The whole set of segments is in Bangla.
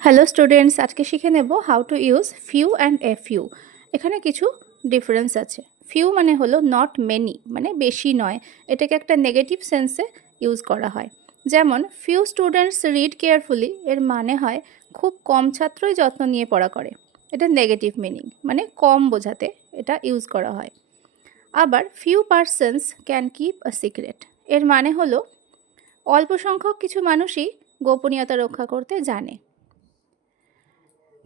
হ্যালো স্টুডেন্টস আজকে শিখে নেব how to use few and a few এখানে কিছু ডিফারেন্স আছে। ফিউ মানে হলো নট মেনি মানে বেশি নয়। এটাকে একটা নেগেটিভ সেন্সে ইউজ করা হয়। যেমন ফিউ স্টুডেন্টস রিড কেয়ারফুলি এর মানে হয় খুব কম ছাত্রই যত্ন নিয়ে পড়া করে। এটা নেগেটিভ মিনিং মানে কম বোঝাতে এটা ইউজ করা হয়। আবার few persons can keep a secret এর মানে হলো অল্প সংখ্যক কিছু মানুষই গোপনীয়তা রক্ষা করতে জানে।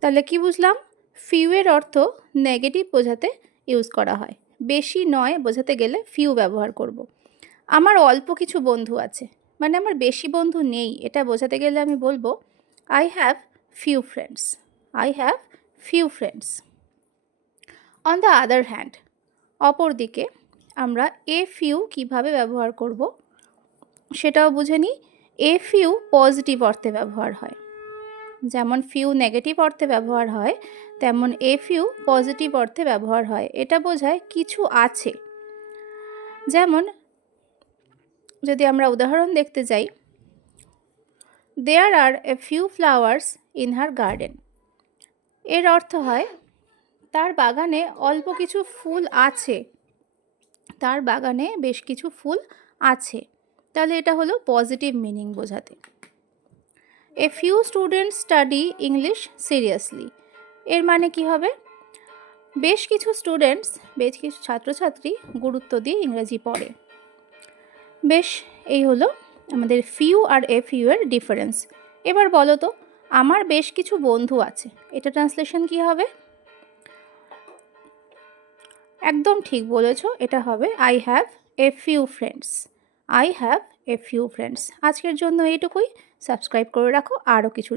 তাহলে কি বুঝলাম? ফিউয়ের অর্থ নেগেটিভ বোঝাতে ইউজ করা হয়। বেশি নয় বোঝাতে গেলে ফিউ ব্যবহার করব। আমার অল্প কিছু বন্ধু আছে। মানে আমার বেশি বন্ধু নেই, এটা বোঝাতে গেলে আমি বলব I have few friends I have few friends on the other hand অপরদিকে আমরা এ ফিউ কীভাবে ব্যবহার করব, সেটাও বুঝে নিই। এ ফিউ পজিটিভ অর্থে ব্যবহার হয়। যেমন ফিউ নেগেটিভ অর্থে ব্যবহার হয়, তেমন এ ফিউ পজিটিভ অর্থে ব্যবহার হয়। এটা বোঝায় কিছু আছে। যেমন, যদি আমরা উদাহরণ দেখতে যাই there are a few flowers in her garden এর অর্থ হয়, তার বাগানে অল্প কিছু ফুল আছে। তার বাগানে বেশ কিছু ফুল আছে। তাহলে এটা হলো পজিটিভ মিনিং বোঝাতে। A few students study English seriously এর মানে কি হবে? বেশ কিছু স্টুডেন্টস বেশ কিছু ছাত্রছাত্রী গুরুত্ব দিয়ে ইংরেজি পড়ে। বেশ, এই হলো আমাদের ফিউ আর এ ফিউ এর ডিফারেন্স এবার বলো তো, আমার বেশ কিছু বন্ধু আছে, এটা ট্রান্সলেশন কি হবে? একদম ঠিক বলেছ, এটা হবে I have a few friends I have a few friends আজকের জন্য এইটুকুই। সাবস্ক্রাইব করে রাখো আরও কিছু